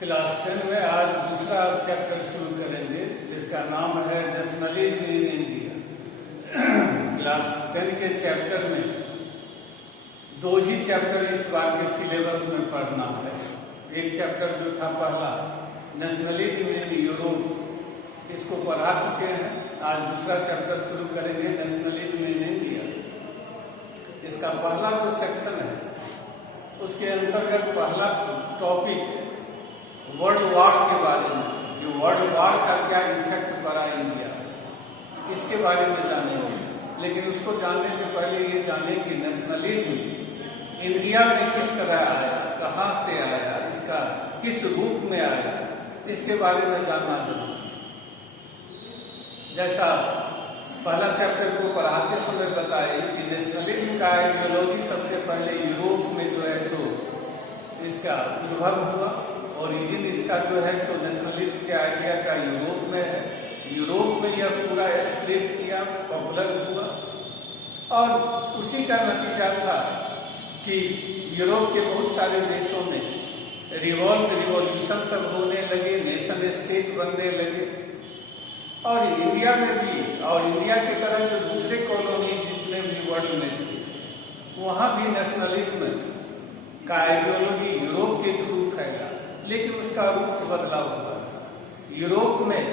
Class 10 में आज दूसरा चैप्टर शुरू करेंगे जिसका नाम है नेशनलिज्म इन इंडिया। क्लास 10 के चैप्टर में दो ही चैप्टर इस बार के सिलेबस में पढ़ना है। एक चैप्टर जो था पहला नेशनलिज्म इन यूरोप, इसको पढ़ा चुके हैं। आज दूसरा चैप्टर शुरू करेंगे नेशनलिज्म इन इंडिया। इसका पहला जो सेक्शन है उसके अंतर्गत पहला टॉपिक वर्ल्ड वार के बारे में, जो वर्ल्ड वार का क्या इफेक्ट पड़ा इंडिया, इसके बारे में जानेंगे। लेकिन उसको जानने से पहले ये जाने कि नेशनलिज्म इंडिया में किस तरह आया, कहाँ से आया, इसका किस रूप में आया, इसके बारे में जानना जरूरी है। जैसा पहला चैप्टर को पढ़ाते समय बताए कि नेशनलिज्म का आइडियोलॉजी सबसे पहले यूरोप में जो है तो इसका उद्भव हुआ। ओरिजिन इसका जो है तो नेशनलिज्म के आइडिया का यूरोप में है। यूरोप में यह पूरा स्प्रेड किया, पॉपुलर हुआ और उसी का नतीजा था कि यूरोप के बहुत सारे देशों में रिवॉल्यूशन सब होने लगे, नेशन स्टेट बनने लगे। और इंडिया में भी, और इंडिया की तरह जो दूसरे कॉलोनी जितने भी वर्ल्ड में थे, वहाँ भी नेशनलिज्म का आइडियोलॉजी यूरोप के थ्रू फैला, लेकिन उसका रूप बदला हुआ था। यूरोप में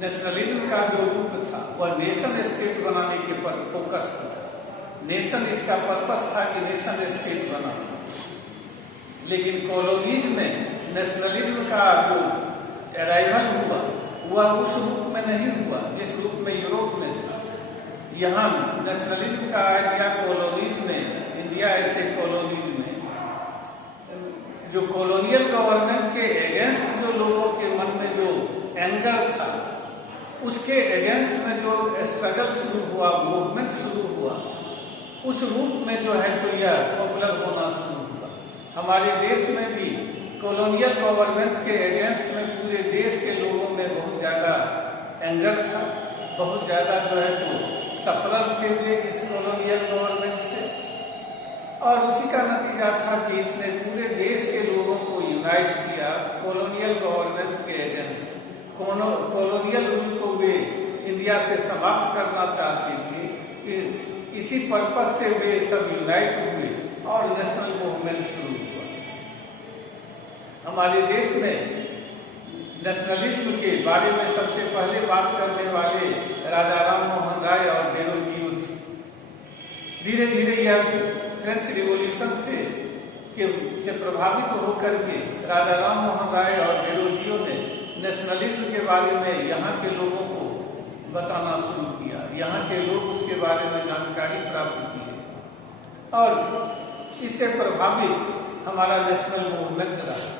नेशनलिज्म का जो रूप था वह नेशन स्टेट बनाने के पर फोकस था। नेशन, इसका पर्पस था कि नेशन स्टेट बनाना। लेकिन कॉलोनीज में नेशनलिज्म का जो अराइवल हुआ वह उस रूप में नहीं हुआ जिस रूप में यूरोप में था। यहाँ नेशनलिज्म का आइडिया कॉलोनीज में, इंडिया ऐसे कॉलोनीज में जो कॉलोनियल गवर्नमेंट के अगेंस्ट जो लोगों के मन में जो एंगर था, उसके अगेंस्ट में जो स्ट्रगल शुरू हुआ, मूवमेंट शुरू हुआ, उस रूप में जो है तो यह पॉपुलर होना शुरू हुआ। हमारे देश में भी कॉलोनियल गवर्नमेंट के अगेंस्ट में पूरे देश के लोगों में बहुत ज्यादा एंगर था, बहुत ज्यादा जो है तो सफर थे वे इस कॉलोनियल गवर्नमेंट से। और उसी का नतीजा था कि इसने पूरे देश के लोगों को यूनाइट किया कॉलोनियल गवर्नमेंट के अगेंस्ट। कॉलोनियल रूल को वे इंडिया से समाप्त करना चाहते थे। इसी पर्पस से वे सब यूनाइट हुए और नेशनल मूवमेंट शुरू हुआ। हमारे देश में नेशनलिज्म के बारे में सबसे पहले बात करने वाले राजा राम मोहन राय और डेरोजियो थे। धीरे धीरे यह फ्रेंच रिवॉल्यूशन से प्रभावित होकर के राजा राम मोहन राय और डेरोजियो ने नेशनलिज्म के बारे में यहाँ के लोगों को बताना शुरू किया। यहाँ के लोग उसके बारे में जानकारी प्राप्त किए और इससे प्रभावित हमारा नेशनल मूवमेंट रहा।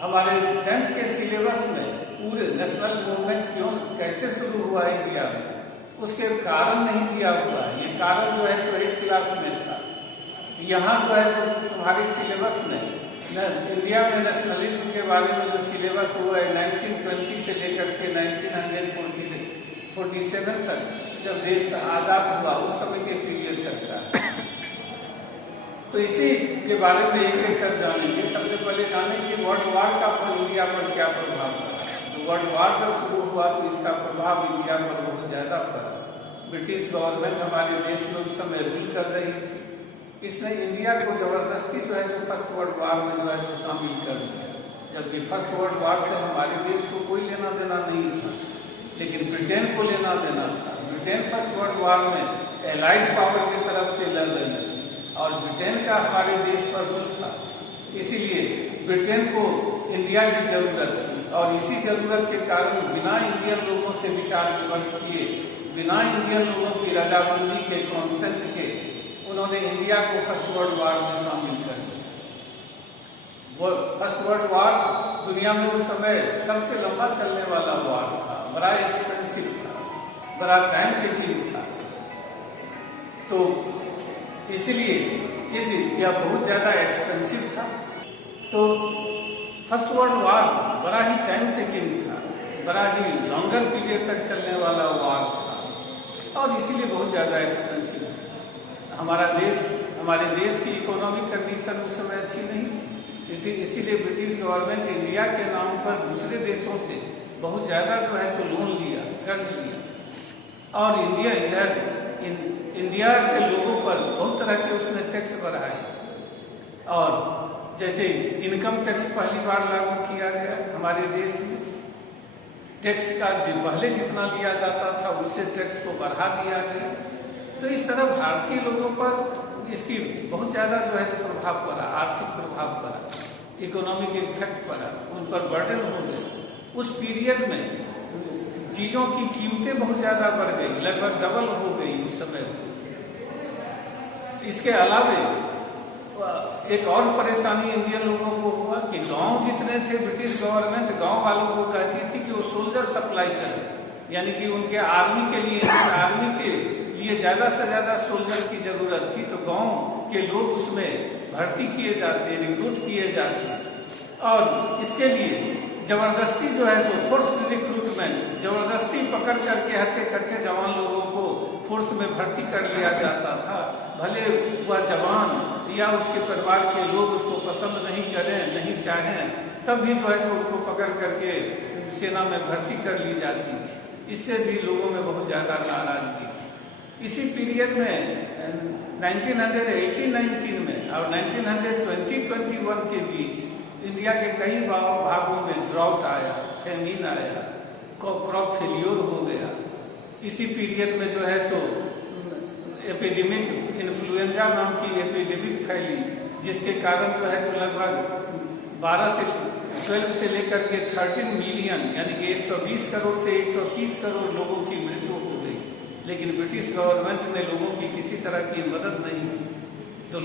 हमारे 10th के सिलेबस में पूरे नेशनल मूवमेंट क्यों, कैसे शुरू हुआ इंडिया में, उसके कारण नहीं दिया हुआ है। ये कारण जो है तो 8th क्लास में था। यहाँ जो है तो तुम्हारे सिलेबस में इंडिया में नेशनलिज्म के बारे में जो सिलेबस हुआ है 1920 से लेकर के 1947 तक, जब देश आजाद हुआ उस समय के पीरियड तक था। तो इसी के बारे में एक एक कर जानेंगे। सबसे पहले जाने कि वर्ल्ड वार का इंडिया पर क्या प्रभाव पड़ा। तो वर्ल्ड वार जब शुरू हुआ तो इसका प्रभाव इंडिया पर बहुत ज्यादा पड़ा। ब्रिटिश गवर्नमेंट हमारे देश में उस समय रूल कर रही थी। इसने इंडिया को जबरदस्ती जो है तो फर्स्ट वर्ल्ड वार में जो है तो शामिल कर दिया, जबकि फर्स्ट वर्ल्ड वार से हमारे देश को कोई लेना देना नहीं था, लेकिन ब्रिटेन को लेना देना था। ब्रिटेन फर्स्ट वर्ल्ड वार में एलाइड पावर की तरफ से लड़ रही थी और ब्रिटेन का हमारे देश पर रूल था। इसीलिए ब्रिटेन को इंडिया की जरूरत थी और इसी जरूरत के कारण बिना इंडियन लोगों से विचार विमर्श किए, बिना इंडियन लोगों की रजामंदी के, कॉन्सेंट के, उन्होंने इंडिया को फर्स्ट वर्ल्ड वार में शामिल कर दिया। वो फर्स्ट वर्ल्ड वार दुनिया में उस समय सबसे लंबा चलने वाला वार था, बड़ा एक्सपेंसिव था, बड़ा टाइम टेकिंग था। तो इसलिए यह बहुत ज्यादा एक्सपेंसिव था। तो फर्स्ट वर्ल्ड वार बड़ा ही टाइम टेकिंग था, बड़ा ही लॉन्गर पीरियड तक चलने वाला वार था और इसीलिए बहुत ज्यादा एक्सपेंसिव था। हमारे देश की इकोनॉमिक कंडीशन उस समय अच्छी नहीं थी, इसीलिए ब्रिटिश गवर्नमेंट इंडिया के नाम पर दूसरे देशों से बहुत ज़्यादा जो है सो लोन लिया, कर्ज लिया, और इंडिया के लोगों पर बहुत तरह के उसने टैक्स बढ़ाए। और जैसे इनकम टैक्स पहली बार लागू किया गया हमारे देश में, टैक्स का पहले जितना लिया जाता था उससे टैक्स को बढ़ा दिया गया। तो इस तरह भारतीय लोगों पर इसकी बहुत ज़्यादा जो है प्रभाव पड़ा, आर्थिक प्रभाव पड़ा, इकोनॉमिक इफेक्ट पड़ा, उन पर बर्डन हो गया। उस पीरियड में चीज़ों की कीमतें बहुत ज़्यादा बढ़ गई, लगभग डबल हो गई उस समय। इसके अलावे एक और परेशानी इंडियन लोगों को हुआ कि गांव जितने थे, ब्रिटिश गवर्नमेंट गांव वालों को कहती थी कि वो सोल्जर सप्लाई करें, यानी कि उनके आर्मी के लिए, आर्मी के लिए ज़्यादा से ज़्यादा सोल्जर की जरूरत थी, तो गांव के लोग उसमें भर्ती किए जाते, रिक्रूट किए जाते, और इसके लिए जबरदस्ती जो है तो फोर्स रिक्रूटमेंट, जबरदस्ती पकड़ करके हट्टे कट्टे जवान लोगों को फोर्स में भर्ती कर लिया जाता था। भले वह जवान या उसके परिवार के लोग उसको पसंद नहीं करें, नहीं चाहें, तब भी जो है तो उनको पकड़ करके सेना में भर्ती कर ली जाती थी। इससे भी लोगों में बहुत ज़्यादा नाराजगी थी। इसी पीरियड में 1918-19 में और 1920-21 के बीच इंडिया के कई भागों में ड्राउट आया, फेमिन आया, क्रॉप फेलियर हो गया। इसी पीरियड में जो है तो एपिडेमिक, इन्फ्लुएंजा नाम की एपिडेमिक फैली, जिसके कारण जो है तो लगभग 12 से लेकर के 13 मिलियन, यानी कि 120 करोड़ से 130 करोड़ लोगों की मृत्यु हो गई। लेकिन ब्रिटिश गवर्नमेंट ने लोगों की किसी तरह की मदद नहीं की। तो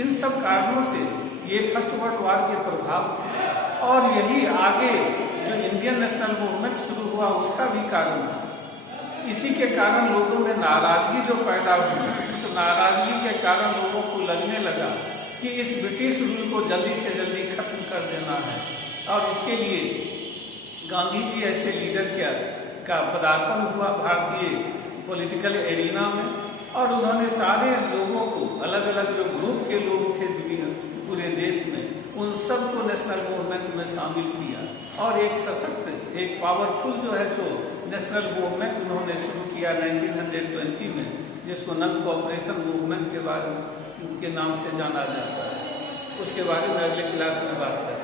इन सब कारणों से ये फर्स्ट वर्ल्ड वॉर के प्रभाव थे, और यही आगे जो इंडियन नेशनल मूवमेंट शुरू हुआ उसका भी कारण था। इसी के कारण लोगों में नाराजगी जो पैदा हुई, उस नाराजगी के कारण लोगों को लगने लगा कि इस ब्रिटिश रूल को जल्दी से जल्दी खत्म कर देना है, और इसके लिए गांधी जी ऐसे लीडर का पदार्पण हुआ भारतीय पॉलिटिकल एरिना में, और उन्होंने सारे लोगों को, अलग अलग जो ग्रुप के लोग थे पूरे देश में, उन सबको नेशनल मूवमेंट में शामिल किया, और एक सशक्त, एक पावरफुल जो है तो नेशनल मूवमेंट उन्होंने शुरू किया 1920 में, जिसको नन कोऑपरेशन मूवमेंट के नाम से जाना जाता है। उसके बारे में अगले क्लास में बात करेंगे।